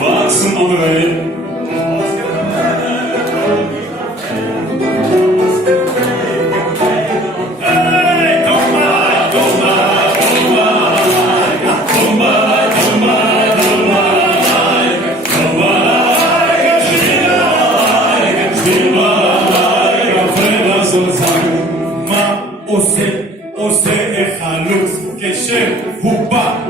Wachsen und reden. Hey, komm mal, komm mal, komm mal, komm mal, komm mal, komm mal, komm mal, spiel mal, auf so sagen, ma, ose, החלוץ, כשהוא בא